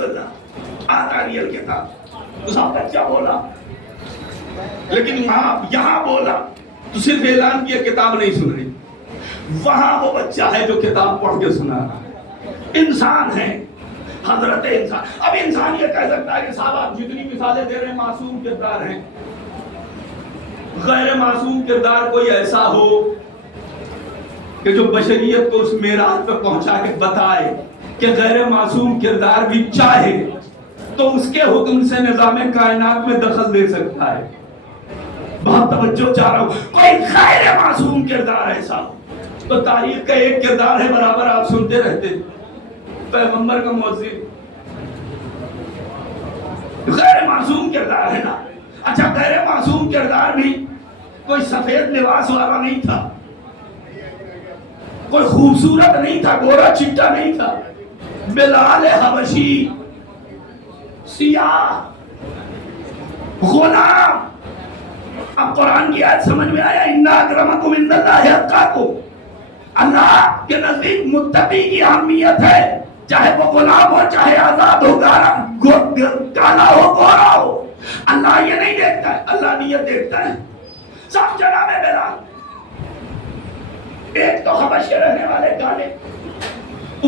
عبداللہ آتانی کتاب، اس بچہ بولا، لیکن یہاں بولا تو صرف اعلان کیا، کتاب نہیں سنائی. وہاں وہ بچہ ہے جو کتاب پڑھ کے سنا رہا ہے. انسان ہے، حضرت انسان. اب انسان یہ کہہ سکتا ہے کہ صاحب آپ جتنی مثالیں دے رہے ہیں معصوم کردار ہیں. غیر معصوم کردار کوئی ایسا ہو کہ جو بشریت کو اس معراج پہ پہنچا کے بتائے کہ غیر معصوم کردار بھی چاہے تو اس کے حکم سے نظام کائنات میں دخل دے سکتا ہے. بہت توجہ چاہ رہا ہوں. کوئی غیر معصوم کردار ایسا ہو تو تاریخ کا ایک کردار ہے برابر آپ سنتے رہتے، پیغمبر کا مؤذن. غیر معصوم کردار ہے نا. اچھا غیر معصوم کردار بھی کوئی سفید لباس والا نہیں تھا، کوئی خوبصورت نہیں تھا، گورا چٹا نہیں تھا. بلال حبشی، سیاہ، غلام. اب قرآن کی آیت سمجھ میں آیا، اِنَّ أَكْرَمَكُمْ عِندَ اللَّهِ أَتْقَاكُمْ. اللہ کے نزدیک متقی کی اہمیت ہے، چاہے وہ غلام ہو، چاہے آزاد ہو، کالا ہو، گورا ہو. اللہ یہ نہیں دیکھتا ہے، اللہ نیت دیکھتا ہے. سب جگہ میں بلال. ایک تو حبش کے رہنے والے کالے،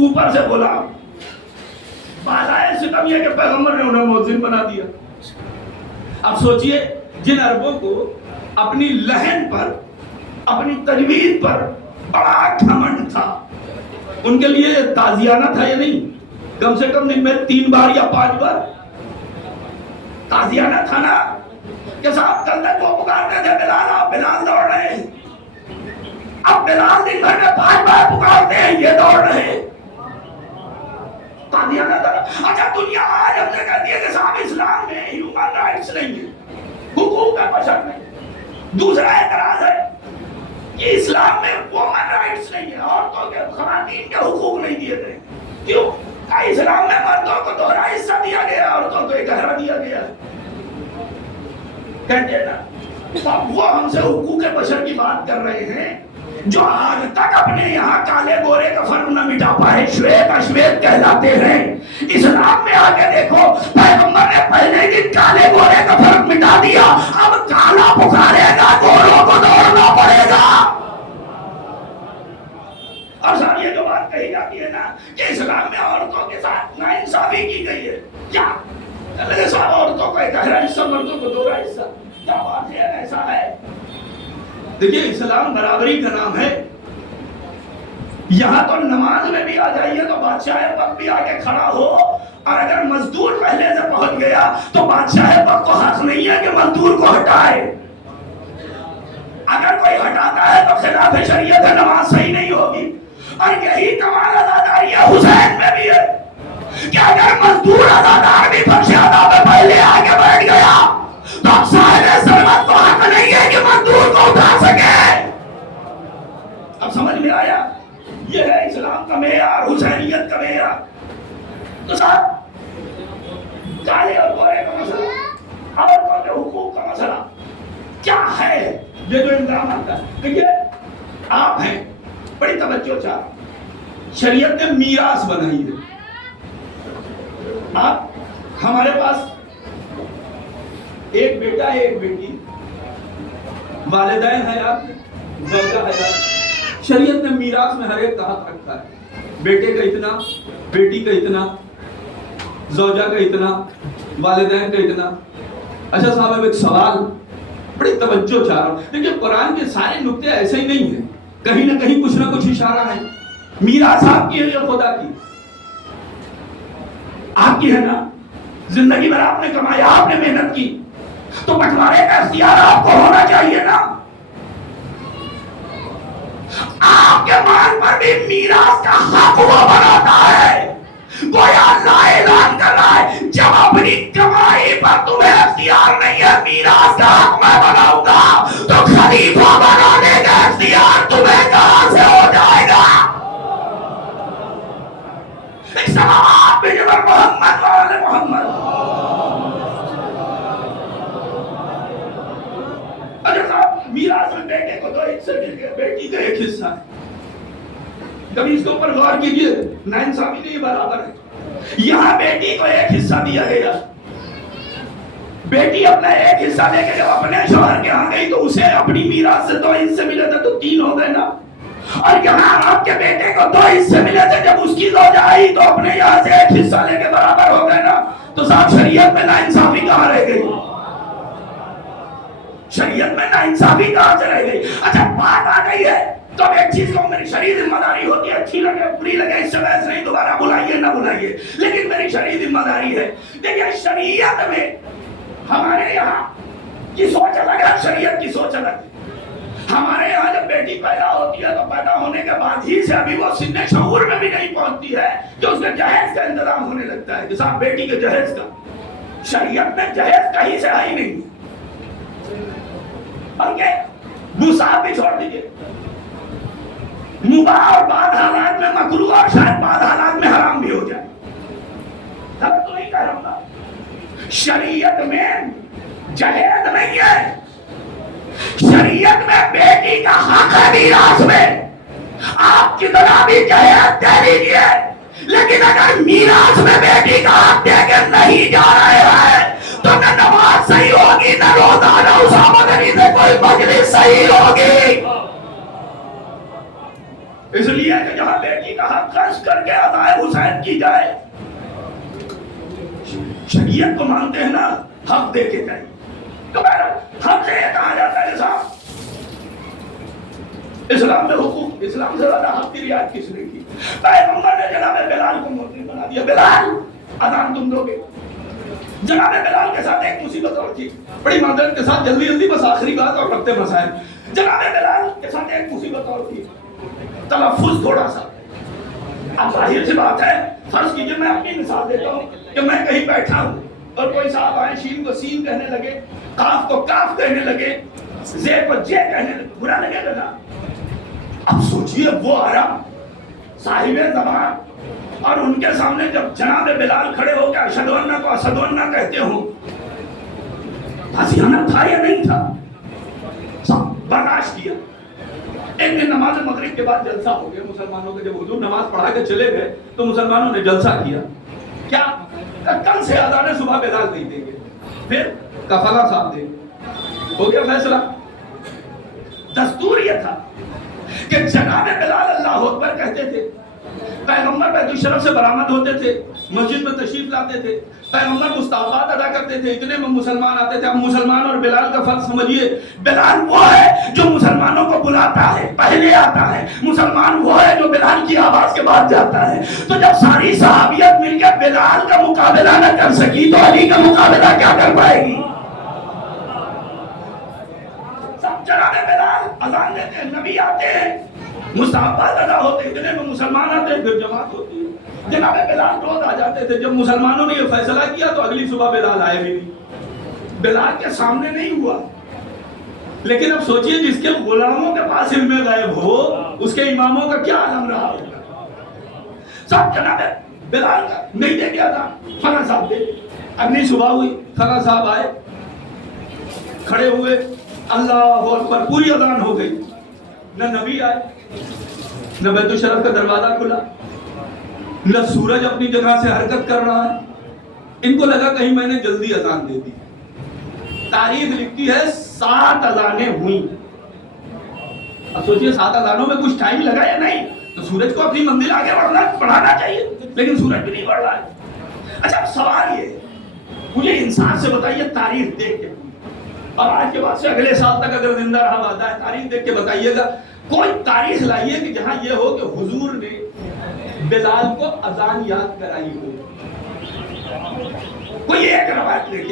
اوپر سے غلام. بالائے ستم یہ کہ پیغمبر نے انہیں مؤذن بنا دیا. اب سوچئے جن عربوں کو اپنی لہن پر، اپنی تجوید پر بڑا گھمنڈ تھا، ان کے لیے تازیانہ تھا یا نہیں؟ کم سے کم دن میں 3 بار یا 5 بار تازیانہ تھا نا. کہ صاحب کل تک وہ پکارتے تھے بلال، آپ بلال دوڑ رہے ہیں. اب بلال دن بھر میں 5 بار پکارتے ہیں، یہ دوڑ رہے ہیں. تازیانہ تھا. اچھا دنیا آج ہم نے کہہ دیا کہ صاحب اسلام میں ہیومن رائٹس نہیں ہے، حقوق بشر نہیں. دوسرا اعتراض ہے کہ اسلام میں وومن رائٹس نہیں ہے، عورتوں کے، خواتین کے حقوق نہیں دیے گئے. کیوں؟ اسلام میں مردوں کو 2 حصہ دیا گیا، عورتوں کو 1 دیا گیا. کہتے ہیں نا. اب وہ ہم سے حقوق بشر کی بات کر رہے ہیں جو آج تک اپنے یہاں کالے گورے کا فرق نہ مٹا پائے، شویت اشویت کہلاتے ہیں. اسلام میں آ کے دیکھو، پیغمبر نے پہلے دن کالے گورے کا فرق مٹا دیا. اب کالا پکارے گا، گوروں کو دوڑنا پڑے گا. اور سر یہ جو بات کہی جاتی ہے نا کہ اسلام میں عورتوں کے ساتھ ناانصافی کی گئی ہے، کیا صاحب عورتوں کا 1 حصہ، مردوں کو 2 حصہ، کیا بات ہے؟ ایسا ہے؟ دیکھیے اسلام برابری کا نام ہے. یہاں تو نماز میں بھی آ جائیے تو بادشاہ وقت بھی آگے کھڑا ہو، اور اگر مزدور پہلے سے پہنچ گیا تو بادشاہ وقت کو حق نہیں ہے کہ مزدور کو ہٹائے. اگر کوئی ہٹاتا ہے تو خلاف شریعت ہے، نماز صحیح نہیں ہوگی. اور یہی کمال عزاداری حسین میں بھی ہے کہ اگر مزدور عزادار بھی فرشادہ میں پہلے آگے بیٹھ گیا تو اب صاحب ثروت کو حق نہیں ہے کہ مزدور کو اٹھا سکے. اب سمجھ میں آیا؟ یہ ہے اسلام کا معیار، حسینیت کا معیار. تو صاحب کالے اور گورے کا مسئلہ، عورتوں کے حقوق کا مسئلہ کیا ہے؟ یہ جو انتظامات کا دیکھیے، آپ ہیں بڑی توجہ چاہ، شریعت نے میراث بنائی ہے. آپ ہمارے پاس ایک بیٹا ہے، ایک بیٹی، والدین حیات، زوجہ حیات. شریعت نے میراث میں ہر ایک کا حق رکھا ہے. بیٹے کا اتنا، بیٹی کا اتنا، زوجہ کا اتنا، والدین کا اتنا. اچھا صاحب اب ایک سوال بڑی توجہ چاہ رہا ہوں. دیکھیے قرآن کے سارے نقطے ایسے ہی نہیں ہیں، کہیں نہ کہیں کچھ نہ کچھ اشارہ ہے. میراث آپ کی ہے یا خدا کی؟ آپ کی ہے نا. زندگی بھر آپ نے کمایا، آپ نے محنت کی، تو بٹوارے کا اختیار آپ کو ہونا چاہیے نا. آپ کے مال پر بھی میراث کا حق وہ بناتا ہے. گویا اللہ اعلان کر رہا ہے جب اپنی کمائی پر تمہیں اختیار نہیں ہے، میراث کا حق میں بناؤں گا، تو خلیفہ بنانے کا اختیار تمہیں کہاں سے ہو جائے گا؟ ایک سماوات میں جبر محمد والے محمد. اگر صاحب میراث میں بیٹے کو 2 حصے مل گئے، بیٹی کا 1 حصہ ہے. کبھی اس کے اوپر غور کیجئے، ناانصافی نہیں برابر ہے. یہاں بیٹی کو ایک حصہ دیا گیا. بیٹی اپنا ایک حصہ لے کے جب اپنے شوہر کے ہاں گئی تو اسے اپنی میراث سے 2 حصے ملے تھے تو 3 ہو گئے نا. اور یہاں آپ کے بیٹے کو 2 حصے ملے تھے, جب اس کی زوجہ آئی تو اپنے یہاں سے ایک حصہ لے کے برابر ہو گئے نا. تو صاحب شریعت میں ناانصافی کہاں رہ گئی؟ شریعت میں ناانصافی کہاں سے رہ گئی؟ اچھا بات آ گئی ہے تو اب ایک چیز کو میری شرعی ذمہ داری ہوتی ہے, اچھی لگے بری لگے اس سے بحث نہیں, دوبارہ بلائیے نہ بلائیے, لیکن میری شرعی ذمہ داری ہے. دیکھیے شریعت میں ہمارے یہاں کی سوچ الگ ہے, شریعت کی سوچ الگ ہے. ہمارے یہاں جب بیٹی پیدا ہوتی ہے تو پیدا ہونے کے بعد ہی سے ابھی وہ سن شعور میں بھی نہیں پہنچتی ہے کہ اس کے جہیز کا انتظام ہونے لگتا ہے کہ صاحب بیٹی کے جہیز کا. شریعت میں جہیز کہیں سے آئی نہیں. صاحب بھی چھوڑ دیجیے, مباح اور بعض حالات میں مکروہ اور شاید بعض حالات میں حرام بھی ہو جائے. تب تو نہیں کہہ رہا ہوں شریعت میں جہیز نہیں ہے. شریعت میں بیٹی کا حق ہے میراث میں, آپ کتنا بھی جہیز دے لیجیے, لیکن اگر میراث میں بیٹی کا حق دے کے نہیں جا رہے ہیں تو نہ نماز صحیح ہوگی, نہ روزہ, نہ اسامہ غنی سے کوئی مجلس صحیح ہوگی. اس لیے کہ جہاں بیٹی کا حق خرچ کر کے ادائے حسین کی جائے, شریعت کو مانتے ہیں نا, حق دے کے جائے. تو ہم سے یہ کہا جاتا ہے صاحب اسلام میں حقوق, اسلام سے زیادہ حق کی رعایت کس نے کی؟ پیغمبر نے جناب بلال کو مؤذن بنا دیا. بلال اذان تم دو گے. جناب بلال کے ساتھ ایک مصیبت اور تھی, بڑی معذرت کے ساتھ جلدی بس آخری بات اور رکھتے مسائل. جناب بلال کے ساتھ ایک مصیبت اور تھی, تلفظ تھوڑا سا. اب ظاہر سی بات ہے, فرض کیجئے میں اپنی مثال دیتا ہوں کہ میں کہیں بیٹھا ہوں اور کوئی صاحب آئے, شین کو سین کہنے لگے, کاف کو کاف کہنے لگے, زے کو جے کہنے لگے, برا لگے گا نا. اب سوچئے وہ عرب صاحب زبان اور ان کے سامنے جب جناب بلال کھڑے ہو کے اشہد ان کو اسد ان کہتے ہوں, ہنسیانہ تھا یا نہیں تھا؟ سب برداشت کیا. ایک دن نماز مغرب کے بعد جلسہ ہو گیا مسلمانوں کے, جب حضور نماز پڑھا کے چلے گئے تو مسلمانوں نے جلسہ کیا. کیا کل سے اذان صبح بلال نہیں دیں گے, پھر کفالہ صاحب دیں گے. ہو گیا فیصلہ. دستور یہ تھا کہ جناب بلال اللہ اکبر کہتے تھے, پیغمبر بیت الشرف سے برآمد ہوتے تھے, مسجد میں تشریف لاتے تھے, پیغمبر مستحبات ادا کرتے تھے, اتنے میں مسلمان آتے تھے. اب مسلمان اور بلال کا فرق سمجھیے, بلال وہ ہے جو مسلمانوں کو بلاتا ہے, پہلے آتا ہے. مسلمان وہ ہے جو بلال کی آواز کے بعد جاتا ہے. تو جب ساری صحابیت مل کے بلال کا مقابلہ نہ کر سکی تو علی کا مقابلہ کیا کر پائے گی؟ سب جناب بلال اذان دیتے ہیں, نبی آتے ہیں, مستحبات ادا ہوتے, اتنے میں مسلمان آتے ہیں, پھر جماعت ہوتی ہے. جناب بلال روز آ جاتے تھے. جب مسلمانوں نے یہ فیصلہ کیا تو اگلی صبح بلال آئے بھی نہیں. بلال کے سامنے نہیں ہوا. لیکن اب سوچئے جس کے غلاموں کے پاس علم غیب ہو, اس کے اماموں کا کیا عالم رہا ہوگا. سب جناب بلال کا نہیں دے گیا تھا, فلاں صاحب دے. اگلی صبح ہوئی, فلاں صاحب آئے, کھڑے ہوئے, اللہ اکبر, پوری اذان ہو گئی. نہ نبی آئے, نہ بیت الشرف کا دروازہ کھلا, نہ سورج اپنی جگہ سے حرکت کر رہا ہے. ان کو لگا کہیں میں نے جلدی اذان دے دی. تاریخ لکھتی ہے 7 اذانیں ہوئیں. اب سوچئے 7 اذانوں میں کچھ ٹائم لگا یا نہیں؟ تو سورج کو اپنی منزل آگے بڑھانا چاہیے, لیکن سورج بھی نہیں بڑھ رہا ہے. اچھا اب سوال یہ, مجھے انسان سے بتائیے تاریخ دیکھ کے, اور آج کے بعد سے اگلے سال تک اگر زندہ رہا وعدہ ہے, تاریخ دیکھ کے بتائیے گا, کوئی تاریخ لائیے کہ جہاں یہ ہو کہ حضور نے بلال کو اذان یاد کرائی ہو. کوئی ایک روایت لے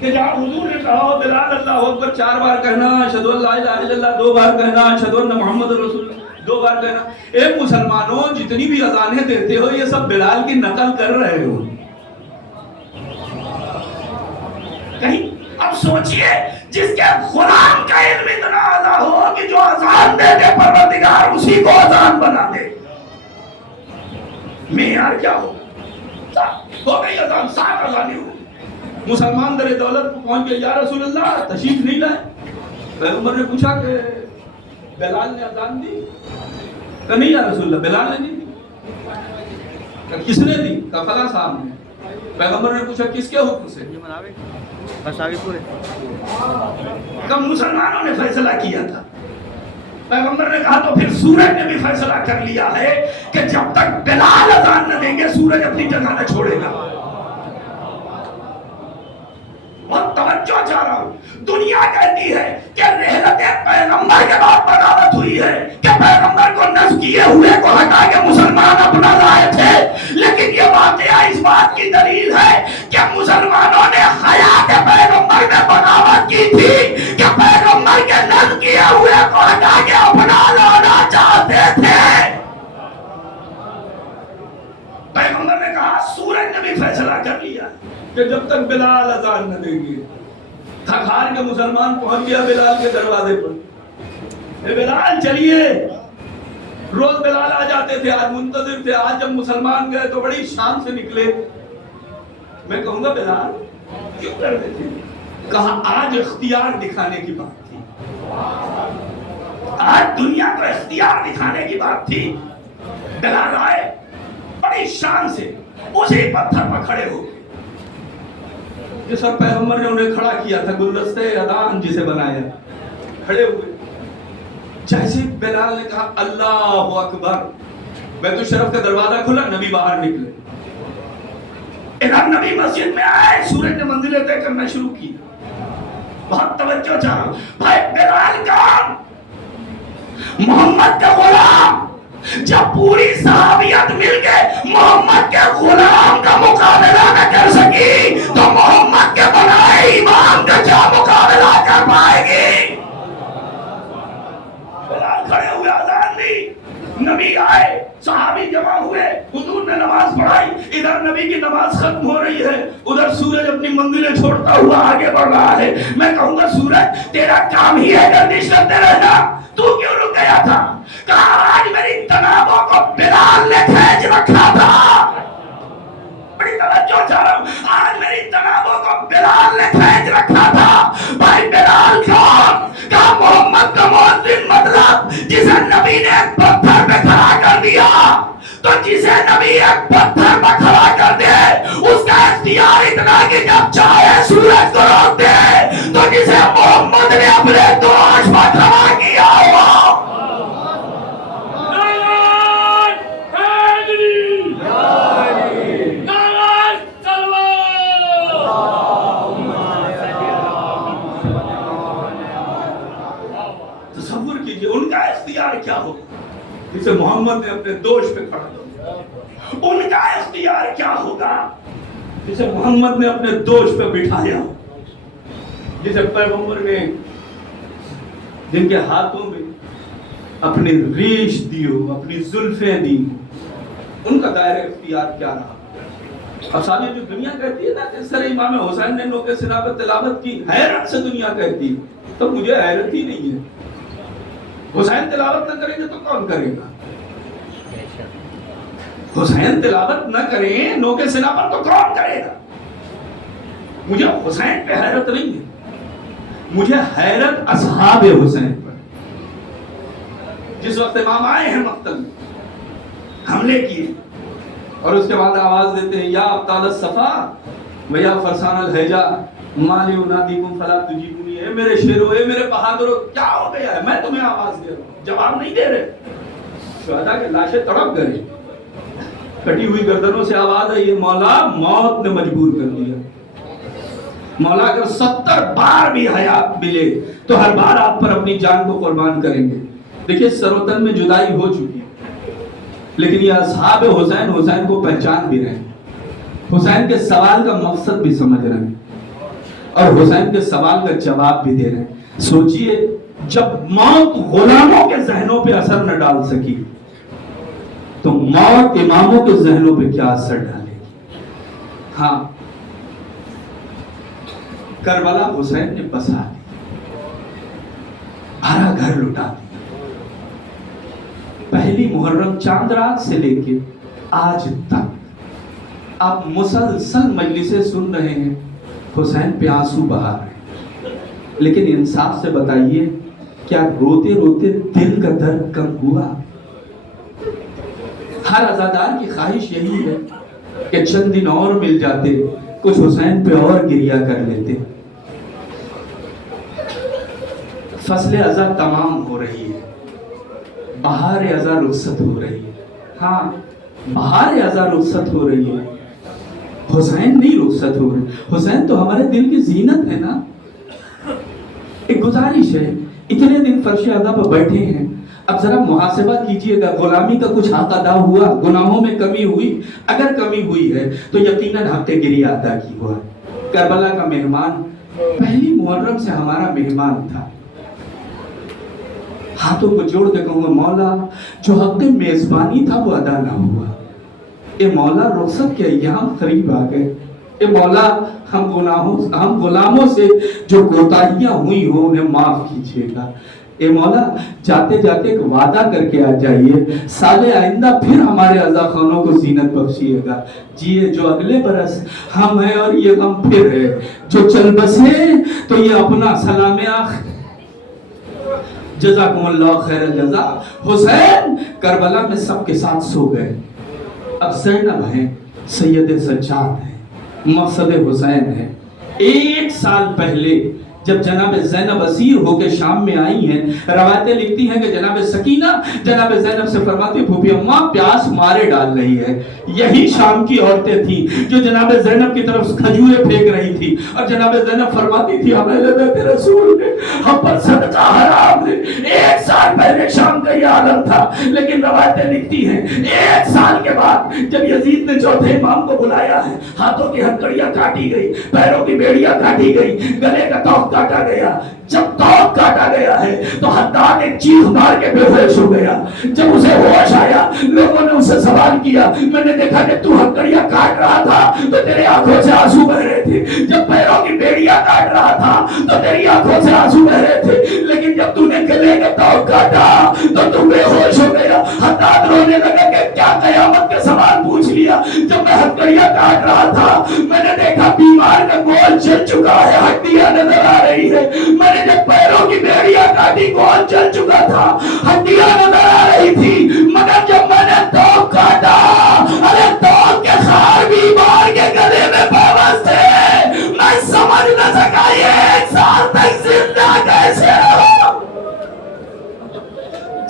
کہ جہاں حضور نے کہا ہو بلال اللہ اکبر 4 بار کہنا, اشہد ان لا الہ الا اللہ 2 بار کہنا, اشہد ان محمد رسول اللہ 2 بار کہنا. اے مسلمانوں, جتنی بھی اذانیں دیتے ہو یہ سب بلال کی نقل کر رہے ہو کہیں. اب سوچئے جس کے غلام کا علم اتنا اعلیٰ ہو کہ جو اذان دے دے پروردگار اسی کو اذان بنا دے, معیار کیا ہو. ہو گئی اذان, 7 اذانیں ہو. مسلمان در دولت پہنچ گئے, یا رسول اللہ تشریف نہیں لائے. پیغمبر نے پوچھا کہ بلال نے اذان دی؟ کہ نہیں یا رسول اللہ, بلال نے نہیں دی. کس نے دی؟ کہا فلاں صاحب نے. پیغمبر نے پوچھا کس کے حکم سے؟ بس آگے پورے کم مسلمانوں نے فیصلہ کیا تھا. پیغمبر نے کہا تو پھر سورج نے بھی فیصلہ کر لیا ہے کہ جب تک بلال اذان نہ دیں گے سورج اپنی جگہ نہ چھوڑے گا. بہت توجہ چاہ رہا ہوں. دنیا کہتی ہے کہ رحلت پیغمبر کے بعد بغاوت ہوئی ہے کہ پیغمبر کو نصب کیے ہوئے کو ہٹا کے مسلمان اپنا لائے تھے. لیکن یہ واقعہ اس بات کی دلیل ہے کہ مسلمانوں نے حیات پیغمبر میں بغاوت کی تھی کہ پیغمبر کے نصب کیے ہوئے کو ہٹا کے اپنا لانا چاہتے تھے. پیغمبر نے کہا سورج نے بھی فیصلہ کر لیا کہ جب تک بلال اذان نہ دیں گے. تھک ہار کے مسلمان پہنچ گیا بلال کے دروازے پر. اے بلال چلیے. روز بلال آ جاتے تھے, آج منتظر تھے. آج جب مسلمان گئے تو بڑی شان سے نکلے. میں کہوں گا بلال کیوں کر رہے تھے؟ کہا آج اختیار دکھانے کی بات تھی. آج دنیا کو اختیار دکھانے کی بات تھی. بلال آئے بڑی شان سے اسی پتھر پر کھڑے ہو گئے جس پر پیغمبر نے انہیں کھڑا کیا تھا, گلدستے ادان جسے بنایا. کھڑے ہوئے. جیسے بلال نے کہا اللہ اکبر, بیت الشرف کا دروازہ کھلا, نبی باہر نکلے. ادھر نبی مسجد میں آئے, سورج نے منزلیں طے کرنا شروع کی. بہت توجہ چاہا. بھائی بلال کون؟ محمد کا غلام. جب پوری صحابیت مل کے محمد کے غلام کا مقابلہ نہ کر سکی تو محمد کے بنائے امام کا کیا مقابلہ کر پائے گی؟ بلال کھڑے ہوئے, اذان دی. نبی آئے, صحابی جمع ہوئے, حضور نے نماز پڑھائی. ادھر نبی کی نماز ختم ہو رہی ہے, ادھر سورج اپنی منزلیں چھوڑتا ہوا آگے بڑھ رہا ہے. میں کہوں گا سورج تیرا کام ہی ہے گردش کرتے رہنا, تو کیوں رک گیا تھا؟ کہا آج میری تنابوں کو بلال نے کھینچ رکھا تھا. بڑی توجہ چاہ رہا ہوں. آج میری تنابوں کو بلال نے کھینچ رکھا تھا. بھائی بلال کون؟ کہا محمد کا مؤذن, مطلب جسے نبی نے ایک پتھر پہ کھڑا کر دیا. تو جسے نبی ایک پتھر پہ کھڑا کر دے اس کا اختیار اتنا کہ جب چاہے سورج کو روک دے. تو جسے محمد نے اپنے دوش پر کھڑا کیا ہوا ان کا اختیار کیا ہو جسے محمد نے اپنے دوش پہ کھڑا کیا. ان کا اختیار کیا ہوگا جسے محمد نے اپنے دوش پہ بٹھایا, جسے پیغمبر نے جن کے ہاتھوں میں اپنی ریش دی ہو, اپنی زلفیں دی ہو, ان کا دائرہ اختیار کیا رہا. اب ساری جو دنیا کہتی ہے نا کہ سر امام حسین نے نوکے سنا پہ تلاوت کی, حیرت سے دنیا کہتی ہے, تو مجھے حیرت ہی نہیں ہے. حسین تلاوت نہ کریں گے تو کون کرے گا؟ حسین تلاوت نہ کریں نوکے سنا پر تو کون کرے گا؟ مجھے حسین پہ حیرت نہیں ہے, مجھے حیرت اصحاب حسین پر. جس وقت امام آئے ہیں مقتل میں, حملے کیے, اور اس کے بعد آواز دیتے ہیں یا ابطال الصفا و یا فرسان الحجا مالی انادیکم فلا تجیبونی. اے میرے شیرو, اے میرے بہادرو, کیا ہو گیا ہے؟ میں تمہیں آواز دے رہا ہوں, جواب نہیں دے رہے. شہداء کے لاشیں تڑپ گئے, کٹی ہوئی گردنوں سے آواز آئی ہے مولا موت نے مجبور کر دیا. مولا اگر 70 بار بھی حیات ملے تو ہر بار آپ پر اپنی جان کو قربان کریں گے. دیکھیں سروتن میں جدائی ہو چکی ہے, لیکن یہ اصحاب حسین حسین کو پہچان بھی رہے ہیں, حسین کے سوال کا مقصد بھی سمجھ رہے ہیں, اور حسین کے سوال کا جواب بھی دے رہے ہیں. سوچئے جب موت غلاموں کے ذہنوں پہ اثر نہ ڈال سکی تو موت اماموں کے ذہنوں پہ کیا اثر ڈالے گی. ہاں کربلا حسین نے بسا دی, بھرا گھر لٹا دیا. پہلی محرم چاند رات سے لے کے آج تک آپ مسلسل مجلسیں سن رہے ہیں, حسین پہ آنسو بہا رہے ہیں. لیکن انصاف سے بتائیے کیا روتے روتے دل کا درد کم ہوا؟ ہر عزادار کی خواہش یہی ہے کہ چند دن اور مل جاتے، کچھ حسین پہ اور گریہ کر لیتے۔ فصل ازا تمام ہو رہی ہے، بہار ازا رخصت ہو رہی ہے۔ ہاں، بہار ازا رخصت ہو رہی ہے، حسین نہیں رخصت ہو رہی۔ حسین تو ہمارے دل کی زینت ہے نا۔ ایک گزارش ہے، اتنے دن فرش ازا پر بیٹھے ہیں، اب ذرا محاسبہ کیجئے گا، غلامی کا کچھ حق ادا ہوا؟ گناہوں میں کمی ہوئی؟ اگر کمی ہوئی ہے تو یقیناً حق گریہ ادا کی ہوا۔ کربلا کا مہمان پہلی محرم سے ہمارا مہمان تھا۔ ہاتھوں کو جوڑ کے کہوں گا مولا، جو حق میزبانی تھا وہ ادا نہ ہوا۔ اے مولا، رخصت کے ایام قریب آ گئے۔ اے مولا، ہم غلاموں سے جو کوتاہیاں ہوئی ہوں انہیں معاف کیجیے گا۔ اے مولا، جاتے جاتے ایک وعدہ کر کے آ جائیے، سال آئندہ پھر ہمارے عزا خانوں کو زینت بخشیے گا۔ جیے جو اگلے برس ہم ہیں اور یہ غم پھر ہے، جو چل بسے تو یہ اپنا سلام آخر۔ جزاکم اللہ خیر الجزا۔ حسین کربلا میں سب کے ساتھ سو گئے۔ اب زینب ہیں، سید سجاد ہیں، مقصد حسین ہے۔ 1 سال پہلے جب جناب زینب اسیر ہو کے شام میں آئی ہیں، روایتیں لکھتی ہیں کہ جناب سکینہ جناب زینب سے فرماتی پھوپھی اماں پیاس مارے ڈال رہی ہے۔ یہی شام کی عورتیں تھیں جو جناب زینب کی طرف کھجوریں پھینک رہی تھی، اور جناب زینب فرماتی تھی ہمیں لگے رسول نے ہم پر صدقہ حرام ہے۔ 1 سال پہلے شام کا یہ عالم تھا، لیکن روایتیں لکھتی ہیں 1 سال کے بعد جب یزید نے چوتھے امام کو بلایا ہے، ہاتھوں کی ہتھکڑیاں کاٹی گئی، پیروں کی بیڑیاں کاٹی گئی، گلے کا توق کاٹا گیا۔ جب توق کاٹا گیا ہے تو حداد ایک چیخ مار کے بے ہوش ہو گیا۔ جب اسے ہوش آیا، لوگوں نے اسے سوال کیا، میں نے دیکھا کہ تو ہتھکڑیاں کاٹ رہا تھا تو تیرے آنکھوں سے آنسو بہ رہے تھے، جب پیروں کی بیڑیاں کاٹ رہا تھا تو تیری آنکھوں سے آنسو بہ رہے تھے، لیکن جب تو نے گلے کا توق کاٹا تو تو بے ہوش ہو گیا۔ حداد رونے لگا کہ کیا قیامت کے سوال پوچھ لیا۔ جب میں ہتھکڑیاں کاٹ رہا تھا میں نے دیکھا بیمار کا گول جل چکا ہے، ہڈیاں نظر آ رہی ہے۔ میں نے جب پیروں کی بیڑیاں کاٹی گول جل چکا تھا، ہڈیاں نظر آ رہی تھی، مگر جب میں نے توق کاٹا، ارے توق کے خار بیمار کے گلے میں پیوست تھے، میں سمجھ نہ سکا یہ 1 سال تک زندہ کیسے رہا۔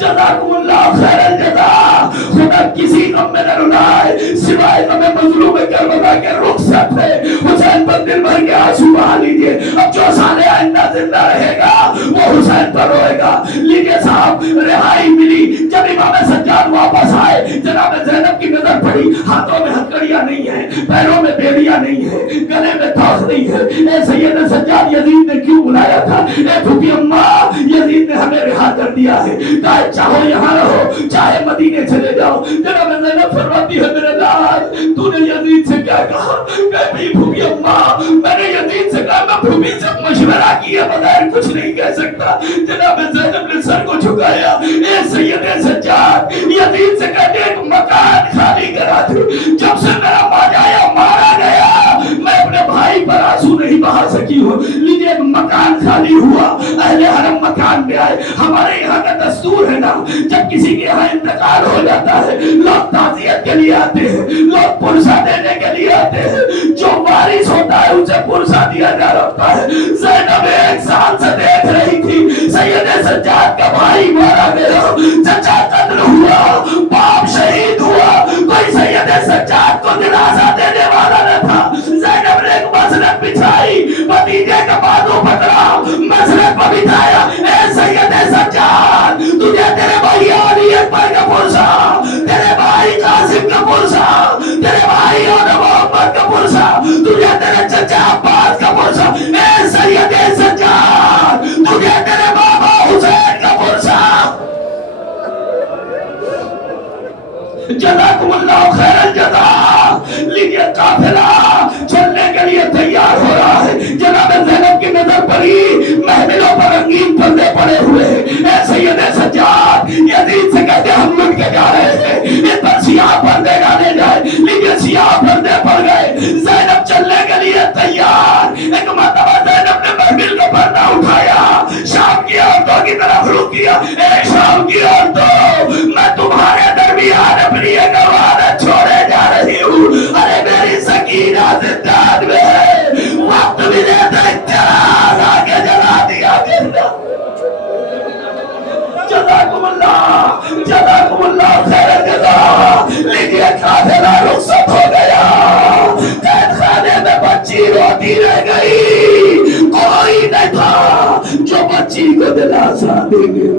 جزاکم اللہ خیر الجزا۔ خدا کسی غم میں نہ رلائے سوائے غم مظلوم کربلا کے رخصت ہے۔ حسین پر دل بھر کے آنسو بہا لیجئے۔ اب جو سال آئندہ زندہ رہے گا وہ حسین پر روئے گا۔ لیجئے صاحب، رہائی ملی جب امام سجاد واپس آئے، جناب زینب کی نظر پڑی، ہاتھوں میں ہتھکڑیاں نہیں ہیں، پیروں میں بیڑیاں نہیں ہیں، گلے میں توق نہیں ہے۔ اے سید سجاد، یزید نے کیوں بلایا تھا؟ اے پھوپھی اماں، یزید نے ہمیں رہا کر دیا ہے، چاہو یہاں رہو چاہے مدینے چلے جاؤ۔ جناب زینب فرماتی ہے میرے لال، تو نے یزید سے کیا کہا؟ کہ پھوپھی اماں، میں نے یزید سے کہا میں پھوپھی سے مشورہ کیا بغیر کچھ نہیں کہہ سکتا۔ جناب زینب نے سر کو جھکایا۔ اے سید سجاد، یزید سے کہتے ایک مکان خالی کرا دو۔ جب سے میرا ماجایا مارا گیا میں اپنے بھائی پر آنسو نہیں بہا سکی ہوں۔ لیجئے ایک مکان خالی ہوا، اہل حرم مکان میں آئے۔ ہمارے یہاں کا دستور ہے نا، جب کسی کے یہاں انتقال ہو جاتا ہے لوگ تعزیت کے لیے آتے ہیں، لوگ پرسہ دینے کے لیے آتے ہیں، جو وارث ہوتا ہے اسے پرسہ دیا جا رہتا ہے۔ زینب 1 سال سے دیکھ رہی تھی سید سجاد کا بھائی مارا گیا، چچا قتل ہوا، باپ شہید ہوا، کوئی سید سجاد کو دلاسا دینے والا نہ تھا۔ زینب نے ایک مسلک بچھائی، بھتیجے کا بازو پکڑا، مسلک پر بچھایا، اے سید سجاد، تجھے تیرے بھائی علی اکبر کا پرسہ، تیرے بھائی قاسم کا پرسہ، تیرے بھائی اور محمد کا پرسہ، تجھے تیرے چچا عباس کا پرسہ، اے سید سجاد، تجھے تیرے بابا حسین کا پرسہ۔ جزاکم اللہ خیر الجزا۔ لیجئے قافلہ چلنے کے لیے تیار ہو رہا ہے۔ جناب زینب کی نظر پڑی، محملوں پر رنگین پردے پڑے ہوئے ہیں۔ اے سید سجاد، یزید سے کہتے ہم لٹ کے جا رہے ہیں، ان پر سیاہ پردے ڈالے جائے۔ لیجئے سیاہ پردے پڑ گئے، زینب چلنے کے لیے تیار۔ ایک مرتبہ زینب نے محمل کا پردہ اٹھایا، شام کی عورتوں کی طرف رخ کیا۔ اے شام کی عورتوں، میں تمہارے درمیان اپنی ایک بچی روتی رہ گئی، کوئی نہ تھا جو بچی کو دلاسا دے گا۔